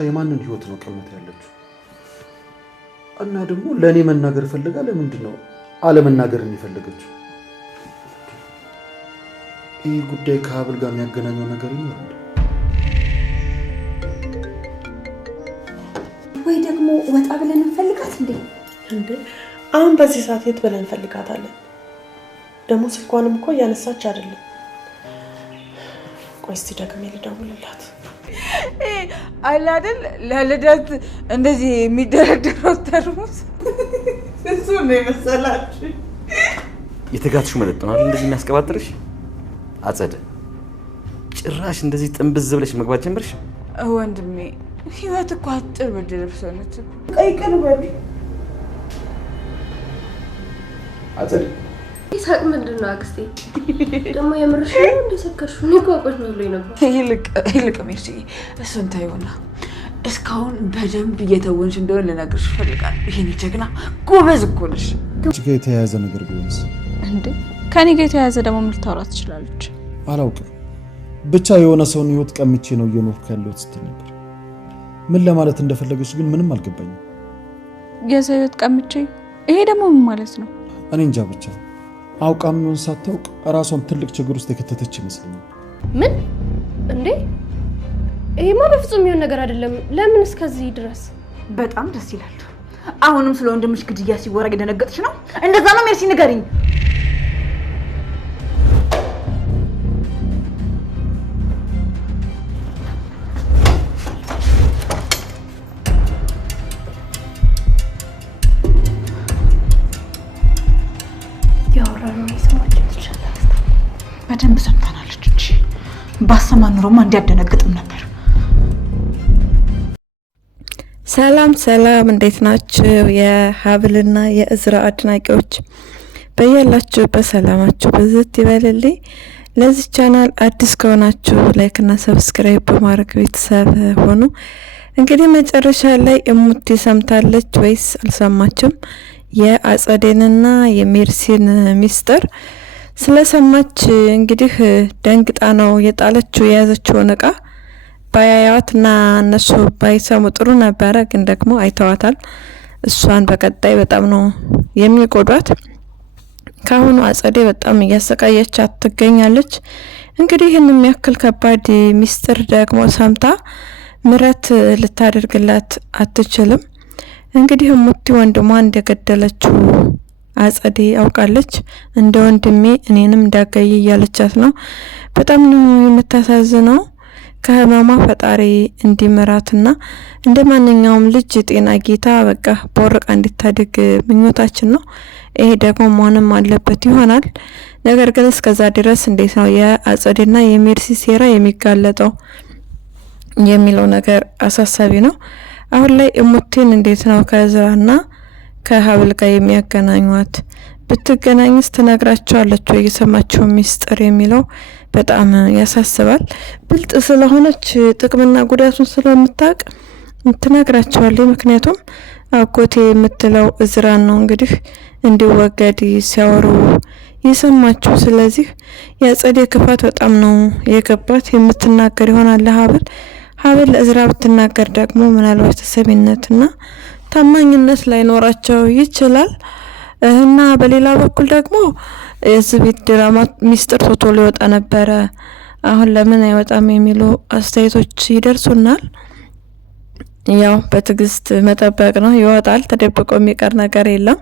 የማንን ህይወት ነው ቀመት ያለችው? እና ደግሞ ለኔ መናገር ፈልጋ ለምንድነው አለመናገር የሚፈልገችው? ይህ ጉዳይ ከሀብል ጋር የሚያገናኘው ነገር ይኖራል ወይ? ደግሞ ወጣ ብለን እንፈልጋት እንዴ? አሁን በዚህ ሰዓት የት ብለን እንፈልጋታለን? ደግሞ ስልኳንም እኮ እያነሳች አይደለም። ቆይ እስቲ ደግሜ ልደውልላት። አለ አይደል ለልደት እንደዚህ የሚደረደረው ተርሙስ እሱ ነው የመሰላችሁ። የተጋትሹ መጠጥ ነው አይደል እንደዚህ የሚያስቀባጥርሽ? አጸደ ጭራሽ እንደዚህ ጥንብዝ ብለሽ መግባት ጀምርሽ? ወንድሜ ህይወት እኮ አጭር ብርድ ልብስ ነች። ቀይ ቀርበል አጸደ ይሳቅ ምንድነው አክስቴ? ደግሞ የምርሽ ነው እንደሰከርሽ ነው ቆቆሽ ነው ብለኝ ነበር። ይልቅ ሜርሲ እሱን ታዩና እስካሁን በደንብ እየተወንሽ እንደሆነ ልነግርሽ እፈልጋለሁ። ይሄን ጀግና ጎበዝ እኮ ነሽ። እዚህ ጋር የተያያዘ ነገር ቢሆንስ? እንዴ ከኔ ጋር የተያያዘ ደግሞ ምን ልታወራ ትችላለች? አላውቅም። ብቻ የሆነ ሰውን ህይወት ቀምቼ ነው እየኖርኩ ያለሁት ስትል ነበር። ምን ለማለት እንደፈለገች ግን ምንም አልገባኝም። የሰው ህይወት ቀምቼ? ይሄ ደግሞ ምን ማለት ነው? እኔ እንጃ ብቻ አውቃም ይሁን ሳታውቅ ራሷን ትልቅ ችግር ውስጥ የከተተች ይመስለኛል። ምን እንዴ? ይሄማ በፍጹም የሚሆን ነገር አይደለም። ለምን እስከዚህ ድረስ? በጣም ደስ ይላል። አሁንም ስለ ወንድምሽ ግድያ ሲወራ እየደነገጥሽ ነው? እንደዛ ነው ሜርሲ? ንገሪኝ። በደንብ ሰምታናለች እንጂ ባሰማ ኑሮማ እንዲያደነግጥም ነበር። ሰላም እንዴት ናችሁ? የሀብልና የእዝራ አድናቂዎች በያላችሁበት ሰላማችሁ በዝት ይበልልኝ። ለዚህ ቻናል አዲስ ከሆናችሁ ላይክ እና ሰብስክራይብ በማድረግ ቤተሰብ ሆኑ። እንግዲህ መጨረሻ ላይ እሙቲ ሰምታለች ወይስ አልሰማችም? የአጸዴንና የሜርሲን ሚስጥር ስለሰማች እንግዲህ ደንግጣ ነው የጣለችው የያዘችውን እቃ። ባያያዋትና እነሱ ባይሰሙ ጥሩ ነበረ፣ ግን ደግሞ አይተዋታል። እሷን በቀጣይ በጣም ነው የሚቆዷት። ካሁኑ አጸዴ በጣም እያሰቃየቻት ትገኛለች። እንግዲህ ይህን የሚያክል ከባድ ሚስጥር ደግሞ ሰምታ ምረት ልታደርግላት አትችልም። እንግዲህ እሙቲ ወንድሟን እንደገደለችው አጸዴ አውቃለች። እንደ ወንድሜ እኔንም እንዳጋይ እያለቻት ነው። በጣም ነው የምታሳዝነው። ከህመሟ ፈጣሪ እንዲመራትና እንደ ማንኛውም ልጅ ጤና ጌታ በቃ በወርቃ እንድታድግ ምኞታችን ነው። ይሄ ደግሞ መሆንም አለበት ይሆናል። ነገር ግን እስከዛ ድረስ እንዴት ነው የአጸዴና የሜርሲ ሴራ የሚጋለጠው የሚለው ነገር አሳሳቢ ነው። አሁን ላይ እሙቲን እንዴት ነው ከእዝራና ከሀብል ጋር የሚያገናኙት? ብትገናኝስ ትነግራቸዋለች ወይ የሰማችው ሚስጥር የሚለው በጣም ያሳስባል። ብልጥ ስለሆነች ጥቅምና ጉዳቱን ስለምታውቅ ትነግራቸዋለች። ምክንያቱም አጎቴ የምትለው እዝራን ነው እንግዲህ እንዲወገድ ሲያወሩ የሰማችው። ስለዚህ የአጸዴ ክፋት በጣም ነው የገባት። የምትናገር ይሆናል ሀብል ለእዝራ ብትናገር ደግሞ ምናልባት ተሰሚነትና ታማኝነት ላይኖራቸው ይችላል። እና በሌላ በኩል ደግሞ የዚህ ቤት ድራማ ሚስጥር ቶሎ ሊወጣ ነበረ። አሁን ለምን አይወጣም የሚሉ አስተያየቶች ይደርሱናል። ያው በትዕግስት መጠበቅ ነው። ይወጣል። ተደብቆ የሚቀር ነገር የለም።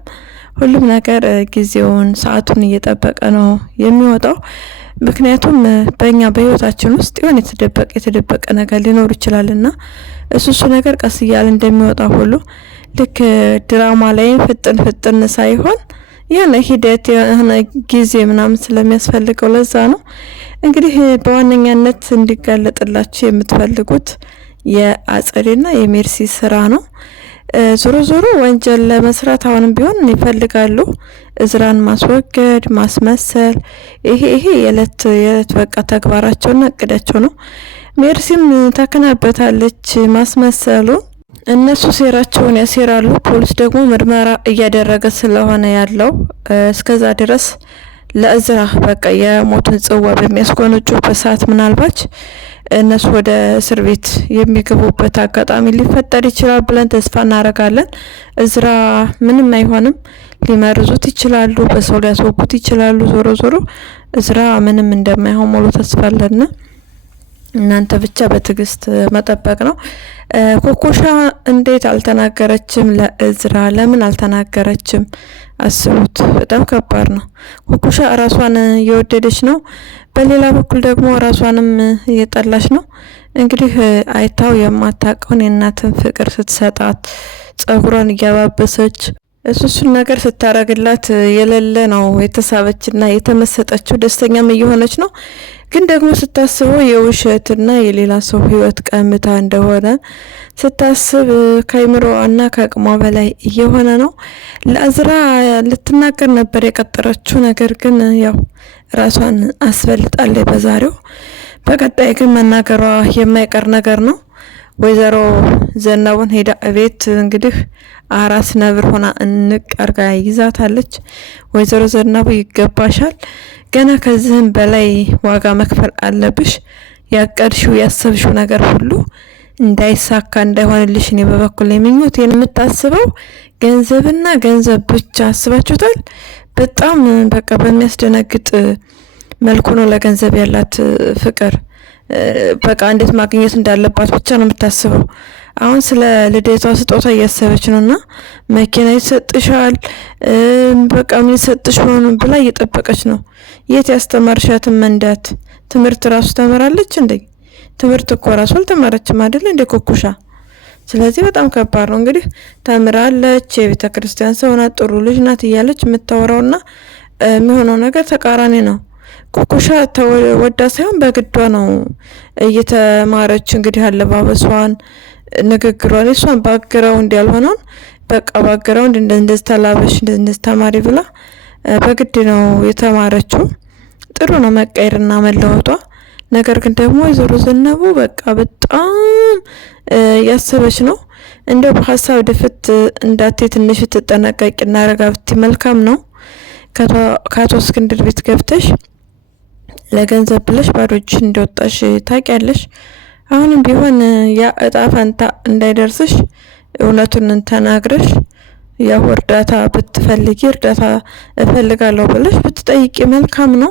ሁሉም ነገር ጊዜውን ሰዓቱን እየጠበቀ ነው የሚወጣው። ምክንያቱም በእኛ በህይወታችን ውስጥ የሆነ የተደበቀ ነገር ሊኖር ይችላልና እሱ ነገር ቀስ እያለ እንደሚወጣ ሁሉ ልክ ድራማ ላይ ፍጥን ሳይሆን የሆነ ሂደት የሆነ ጊዜ ምናምን ስለሚያስፈልገው ለዛ ነው እንግዲህ በዋነኛነት እንዲጋለጥላችሁ የምትፈልጉት የአጸዴና የሜርሲ ስራ ነው። ዞሮ ወንጀል ለመስራት አሁንም ቢሆን ይፈልጋሉ እዝራን ማስወገድ፣ ማስመሰል። ይሄ የለት በቃ ተግባራቸውና እቅዳቸው ነው። ሜርሲም ተከናበታለች ማስመሰሉ። እነሱ ሴራቸውን ያሴራሉ። ፖሊስ ደግሞ ምርመራ እያደረገ ስለሆነ ያለው እስከዛ ድረስ ለእዝራ በቃ የሞትን ጽዋ በሚያስጎነጩበት ሰዓት ምናልባት እነሱ ወደ እስር ቤት የሚገቡበት አጋጣሚ ሊፈጠር ይችላል ብለን ተስፋ እናደርጋለን። እዝራ ምንም አይሆንም፣ ሊመርዙት ይችላሉ፣ በሰው ሊያስወጉት ይችላሉ። ዞሮ ዞሮ እዝራ ምንም እንደማይሆን ሙሉ ተስፋ አለን። እናንተ ብቻ በትዕግስት መጠበቅ ነው። ኮኮሻ እንዴት አልተናገረችም? ለእዝራ ለምን አልተናገረችም? አስቡት፣ በጣም ከባድ ነው። ኮኮሻ ራሷን እየወደደች ነው፣ በሌላ በኩል ደግሞ ራሷንም እየጠላች ነው። እንግዲህ አይታው የማታውቀውን የእናትን ፍቅር ስትሰጣት ጸጉሯን እያባበሰች እሱን ነገር ስታረግላት የሌለ ነው የተሳበችና የተመሰጠችው፣ ደስተኛም እየሆነች ነው። ግን ደግሞ ስታስበው የውሸትና የሌላ ሰው ህይወት ቀምታ እንደሆነ ስታስብ ከአይምሮዋና ከአቅሟ በላይ እየሆነ ነው። ለእዝራ ልትናገር ነበር የቀጠረችው፣ ነገር ግን ያው ራሷን አስበልጣለች በዛሬው። በቀጣይ ግን መናገሯ የማይቀር ነገር ነው። ወይዘሮ ዘናቡን ሄዳ እቤት እንግዲህ አራስ ነብር ሆና እንቅ አርጋ ይዛታለች። ወይዘሮ ዘናቡ ይገባሻል፣ ገና ከዚህም በላይ ዋጋ መክፈል አለብሽ። ያቀድሽው ያሰብሽው ነገር ሁሉ እንዳይሳካ እንዳይሆንልሽ እኔ በበኩል ምኞት የምታስበው ገንዘብና ገንዘብ ብቻ አስባችሁታል። በጣም በቃ በሚያስደነግጥ መልኩ ነው ለገንዘብ ያላት ፍቅር። በቃ እንዴት ማግኘት እንዳለባት ብቻ ነው የምታስበው። አሁን ስለ ልደቷ ስጦታ እያሰበች ነውና መኪና ይሰጥሻል፣ በቃ ምን ይሰጥሽ ሆነ ብላ እየጠበቀች ነው። የት ያስተማርሻትን መንዳት? ትምህርት ራሱ ተመራለች እንዴ? ትምህርት እኮ ራሱ አልተማረችም አይደል እንደ ኮኮሻ። ስለዚህ በጣም ከባድ ነው። እንግዲህ ተምራለች፣ የቤተ ክርስቲያን ሰው ናት፣ ጥሩ ልጅ ናት እያለች የምታወራውና የሚሆነው ነገር ተቃራኒ ነው። ኮኮሻ ወዳ ሳይሆን በግዷ ነው እየተማረች እንግዲህ አለባበሷን፣ ንግግሯን እሷን ባግራውንድ ያልሆነውን በቃ ባግራውንድ እንደዚህ ተላበሽ እንደዚህ ተማሪ ብላ በግድ ነው የተማረችው። ጥሩ ነው መቀየርና መለወጧ። ነገር ግን ደግሞ ወይዘሮ ዘነቡ በቃ በጣም ያሰበች ነው። እንደው በሀሳብ ድፍት እንዳቴ ትንሽ ትጠነቀቂና ረጋ ብትይ መልካም ነው። ከአቶ እስክንድር ቤት ገብተሽ ለገንዘብ ብለሽ ባዶ እጅሽን እንደወጣሽ ታውቂያለሽ። አሁንም ቢሆን ያ እጣ ፈንታ እንዳይደርስሽ እውነቱን ተናግረሽ ያው እርዳታ ብትፈልጊ እርዳታ እፈልጋለሁ ብለሽ ብትጠይቂ መልካም ነው።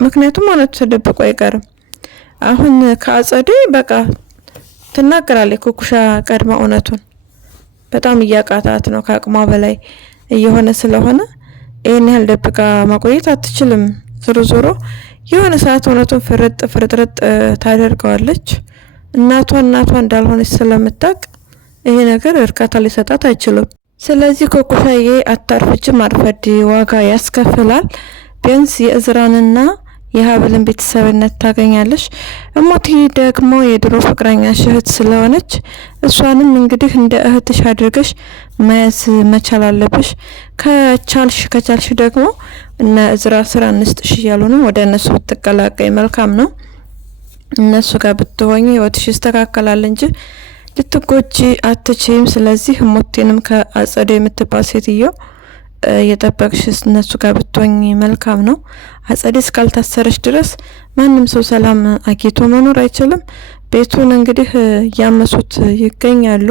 ምክንያቱም እውነቱ ተደብቆ አይቀርም። አሁን ከአጸዴ በቃ ትናገራለች ኮኮሻ ቀድማ እውነቱን። በጣም እያቃታት ነው፣ ከአቅሟ በላይ እየሆነ ስለሆነ ይህን ያህል ደብቃ ማቆየት አትችልም። ዞሮ ዞሮ የሆነ ሰዓት እውነቱን ፍርጥርጥ ታደርገዋለች። እናቷ እንዳልሆነች ስለምታውቅ ይሄ ነገር እርካታ ሊሰጣት አይችልም። ስለዚህ ኮኮሻዬ አታርፍችም፣ አርፈድ ዋጋ ያስከፍላል። ቢያንስ የእዝራንና የሀብልን ቤተሰብነት ታገኛለሽ። እሞቴ ደግሞ የድሮ ፍቅረኛሽ እህት ስለሆነች እሷንም እንግዲህ እንደ እህትሽ አድርገሽ መያዝ መቻል አለብሽ። ከቻልሽ ደግሞ እነ እዝራ ስራ እንስጥሽ እያሉ ነው፣ ወደ እነሱ ብትቀላቀይ መልካም ነው። እነሱ ጋር ብትሆኚ ህይወትሽ ይስተካከላል እንጂ ልትጎጂ አትችይም። ስለዚህ እሞቴንም ከአጸደ የምትባል ሴትዮ የጠበቅሽ እነሱ ጋር ብትሆኚ መልካም ነው። አጸደ እስካልታሰረች ድረስ ማንም ሰው ሰላም አግኝቶ መኖር አይችልም። ቤቱን እንግዲህ እያመሱት ይገኛሉ።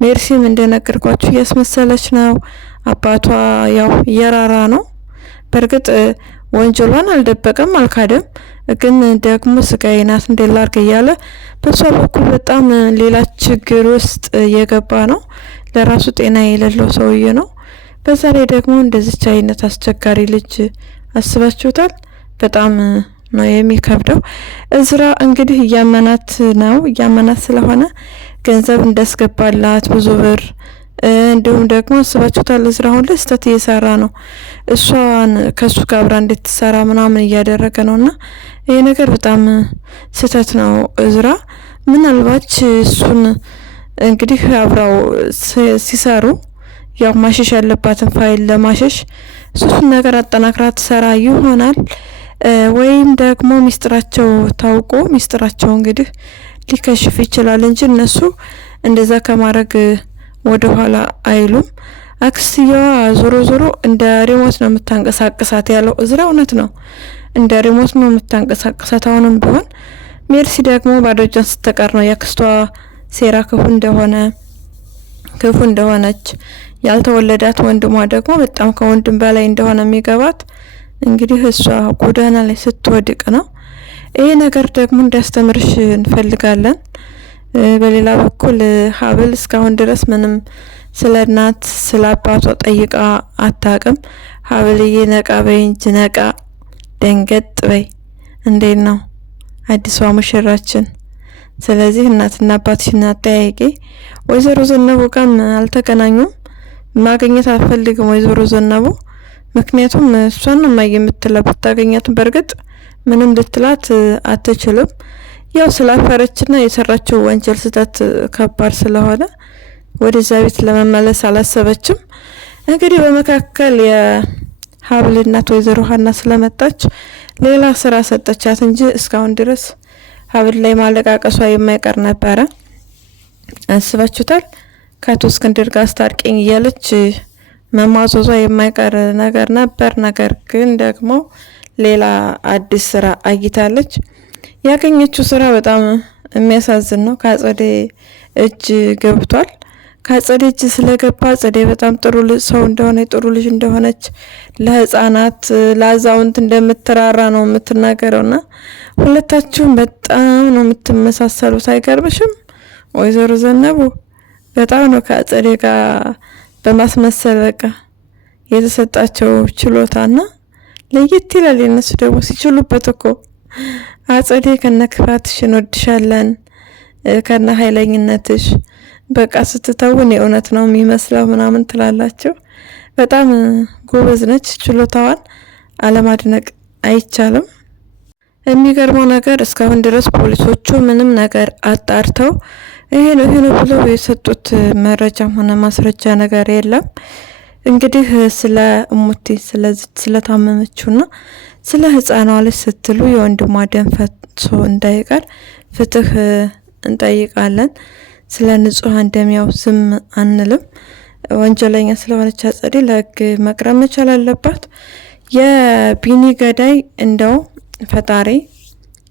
ሜርሲም እንደነገርኳችሁ እያስመሰለች ነው። አባቷ ያው እየራራ ነው። በእርግጥ ወንጀሏን አልደበቀም አልካደም፣ ግን ደግሞ ስጋዬ ናት እንደላርግ እያለ በሷ በኩል በጣም ሌላ ችግር ውስጥ የገባ ነው። ለራሱ ጤና የሌለው ሰውዬ ነው። በዛ ላይ ደግሞ እንደዚች አይነት አስቸጋሪ ልጅ አስባችሁታል? በጣም ነው የሚከብደው። እዝራ እንግዲህ እያመናት ስለሆነ ገንዘብ እንዳስገባላት ብዙ ብር እንዲሁም ደግሞ አስባችሁታል? እዝራ አሁን ላይ ስህተት እየሰራ ነው። እሷን ከሱ ጋር አብራ እንድትሰራ ምናምን እያደረገ ነውና ይሄ ነገር በጣም ስህተት ነው። እዝራ ምናልባት እሱን እንግዲህ አብራው ሲሰሩ ያው ማሸሽ ያለባትን ፋይል ለማሸሽ እሱን ነገር አጠናክራ ትሰራ ይሆናል። ወይም ደግሞ ሚስጥራቸው ታውቆ ሚስጥራቸው እንግዲህ ሊከሽፍ ይችላል እንጂ እነሱ እንደዛ ከማድረግ ወደ ኋላ አይሉም። አክስትየዋ ዞሮ ዞሮ እንደ ሪሞት ነው የምታንቀሳቅሳት ያለው እዝራ እውነት ነው። እንደ ሪሞት ነው የምታንቀሳቅሳት። አሁንም ቢሆን ሜርሲ ደግሞ ባዶ እጇን ስትቀር ነው ያክስቷ ሴራ ክፉ እንደሆነች ያልተወለዳት ወንድሟ ደግሞ በጣም ከወንድም በላይ እንደሆነ የሚገባት እንግዲህ እሷ ጎዳና ላይ ስትወድቅ ነው። ይሄ ነገር ደግሞ እንዲያስተምርሽ እንፈልጋለን። በሌላ በኩል ሀብል እስካሁን ድረስ ምንም ስለ እናት ስለ አባቷ ጠይቃ አታቅም። ሀብልዬ ነቃ በይ እንጂ ነቃ፣ ደንገጥ በይ። እንዴት ነው አዲሷ ሙሽራችን? ስለዚህ እናትና አባትሽን አጠያይቂ። ወይዘሮ ዘነቡ ጋም አልተገናኙም። ማግኘት አልፈልግም ወይዘሮ ዘነቡ፣ ምክንያቱም እሷን ነው የምትለው። ብታገኛትም በእርግጥ ምንም ልትላት አትችልም። ያው ስላፈረችና የሰራችው ወንጀል ስህተት ከባድ ስለሆነ ወደዛ ቤት ለመመለስ አላሰበችም። እንግዲህ በመካከል የሀብል እናት ወይዘሮ ሀና ስለመጣች ሌላ ስራ ሰጠቻት እንጂ እስካሁን ድረስ ሀብል ላይ ማለቃቀሷ የማይቀር ነበረ። አስባችሁታል? ከአቶ እስክንድር ጋር አስታርቂኝ እያለች መማዞዟ የማይቀር ነገር ነበር። ነገር ግን ደግሞ ሌላ አዲስ ስራ አግኝታለች። ያገኘችው ስራ በጣም የሚያሳዝን ነው። ከአጸዴ እጅ ገብቷል። ከአጸዴ እጅ ስለገባ አጸዴ በጣም ጥሩ ሰው እንደሆነ ጥሩ ልጅ እንደሆነች ለህፃናት ለአዛውንት እንደምትራራ ነው የምትናገረውና ሁለታችሁም በጣም ነው የምትመሳሰሉት። አይገርምሽም ወይዘሮ ዘነቡ? በጣም ነው ከአጸዴ ጋር በማስመሰል በቃ የተሰጣቸው ችሎታና ለየት ይላል። የነሱ ደግሞ ሲችሉበት እኮ አጸዴ ከነ ክፋትሽ እንወድሻለን ከነ ኃይለኝነትሽ በቃ ስትተውን የእውነት ነው የሚመስለው ምናምን ትላላችሁ። በጣም ጎበዝ ነች። ችሎታዋን አለማድነቅ አይቻልም። የሚገርመው ነገር እስካሁን ድረስ ፖሊሶቹ ምንም ነገር አጣርተው ይሄ ነው ብለው የሰጡት መረጃም ሆነ ማስረጃ ነገር የለም። እንግዲህ ስለ እሙቲ ስለታመመችውና ስለ ህፃኗ ልጅ ስትሉ የወንድሟ ደም ፈሶ እንዳይቀር ፍትህ እንጠይቃለን። ስለ ንጹሃን ደም ያው ዝም አንልም። ወንጀለኛ ስለሆነች አጸዴ ለህግ መቅረብ መቻል አለባት። የቢኒ ገዳይ እንደው ፈጣሪ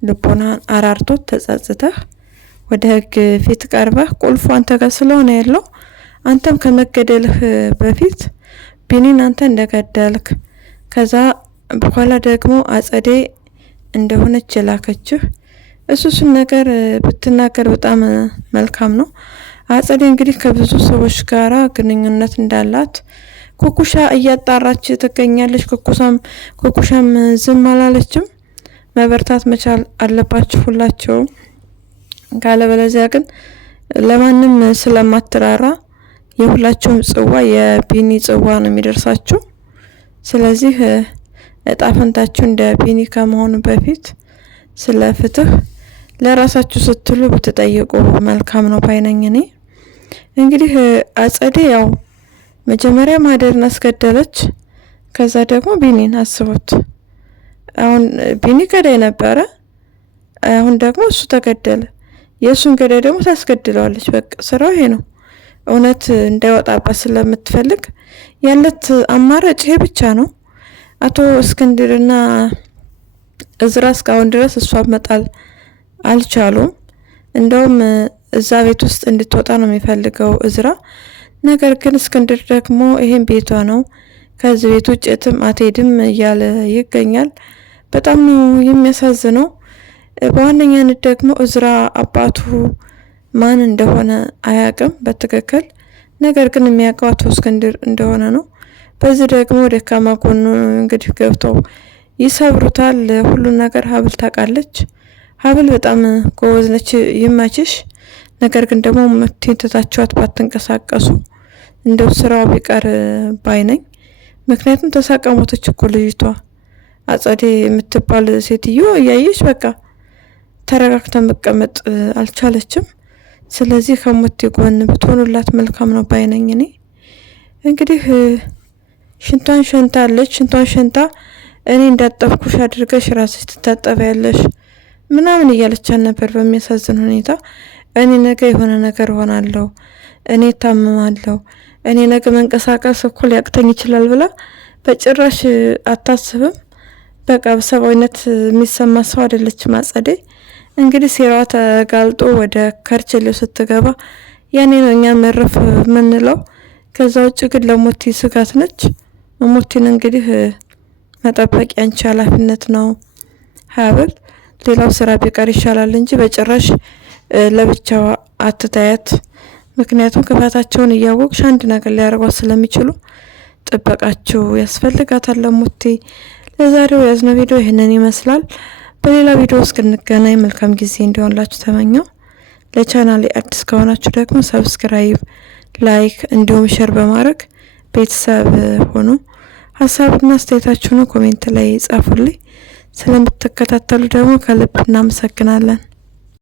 ልቦናን አራርቶት ተጸጽተህ ወደ ህግ ፊት ቀርበህ ቁልፉ አንተ ጋር ስለሆነ ያለው አንተም ከመገደልህ በፊት ቢኒን አንተ እንደገደልክ ከዛ በኋላ ደግሞ አጸዴ እንደሆነች የላከችህ እሱን ነገር ብትናገር በጣም መልካም ነው። አጸዴ እንግዲህ ከብዙ ሰዎች ጋራ ግንኙነት እንዳላት ኩኩሻ እያጣራች ትገኛለች። ኩኩሻም ዝም አላለችም። መበርታት መቻል አለባችሁ ሁላችሁ። ካለበለዚያ ግን ለማንም ስለማትራራ የሁላችሁም ጽዋ የቢኒ ጽዋ ነው የሚደርሳችሁ። ስለዚህ እጣፈንታችሁ እንደ ቢኒ ከመሆኑ በፊት ስለ ፍትህ ለራሳችሁ ስትሉ ብትጠይቁ መልካም ነው ባይነኝ እኔ። እንግዲህ አጸዴ ያው መጀመሪያ ማህደርን አስገደለች። ከዛ ደግሞ ቢኒን አስቡት። አሁን ቢኒ ገዳይ ነበረ፣ አሁን ደግሞ እሱ ተገደለ። የእሱን ገዳይ ደግሞ ታስገድለዋለች። በቃ ስራው ይሄ ነው። እውነት እንዳይወጣባት ስለምትፈልግ ያለት አማራጭ ይሄ ብቻ ነው። አቶ እስክንድርና እዝራ እስካሁን ድረስ እሷ መጣል አልቻሉም። እንደውም እዛ ቤት ውስጥ እንድትወጣ ነው የሚፈልገው እዝራ። ነገር ግን እስክንድር ደግሞ ይሄን ቤቷ ነው ከዚህ ቤት ውጭ የትም አትሄድም እያለ ይገኛል። በጣም ነው የሚያሳዝነው። በዋነኛነት ደግሞ እዝራ አባቱ ማን እንደሆነ አያውቅም በትክክል። ነገር ግን የሚያውቀው አቶ እስክንድር እንደሆነ ነው። በዚህ ደግሞ ደካማ ጎኑ እንግዲህ ገብተው ይሰብሩታል። ሁሉን ነገር ሀብል ታውቃለች። ሀብል በጣም ጎበዝ ነች፣ ይመችሽ። ነገር ግን ደግሞ ትታችኋት ባትንቀሳቀሱ እንደው ስራው ቢቀር ባይነኝ። ምክንያቱም ተሳቀሞተች እኮ ልጅቷ አጸዴ የምትባል ሴትዮ እያየች በቃ ተረጋግታ መቀመጥ አልቻለችም። ስለዚህ ከሞቴ ጎን ብትሆኑላት መልካም ነው ባይነኝ እኔ። እንግዲህ ሽንቷን ሸንታለች። ሽንቷን ሸንታ እኔ እንዳጠብኩሽ አድርገሽ ራስሽ ትታጠቢያለሽ ምናምን እያለቻት ነበር በሚያሳዝን ሁኔታ። እኔ ነገ የሆነ ነገር ሆናለሁ፣ እኔ ታምማለሁ፣ እኔ ነገ መንቀሳቀስ እኮ ሊያቅተኝ ይችላል ብላ በጭራሽ አታስብም። በቃ በሰብአዊነት የሚሰማ ሰው አይደለችም አጸዴ። እንግዲህ ሴራዋ ተጋልጦ ወደ ከርቸሌው ስትገባ ያኔ ነው እኛ መረፍ የምንለው። ከዛ ውጭ ግን ለሞቲ ስጋት ነች። ሞቲን እንግዲህ መጠበቅ ያንቺ ኃላፊነት ነው ሀብል። ሌላው ስራ ቢቀር ይሻላል እንጂ በጭራሽ ለብቻዋ አትታያት። ምክንያቱም ክፋታቸውን እያወቅሽ አንድ ነገር ሊያደርጓት ስለሚችሉ ጥበቃቸው ያስፈልጋታል ለሞቲ። ለዛሬው ያዝነው ቪዲዮ ይህንን ይመስላል። በሌላ ቪዲዮ እስክንገናኝ መልካም ጊዜ እንዲሆንላችሁ ተመኘው። ለቻናሌ አዲስ ከሆናችሁ ደግሞ ሰብስክራይብ፣ ላይክ እንዲሁም ሼር በማድረግ ቤተሰብ ሆኑ። ሀሳብና አስተያየታችሁን ኮሜንት ላይ ጻፉልኝ። ስለምትከታተሉ ደግሞ ከልብ እናመሰግናለን።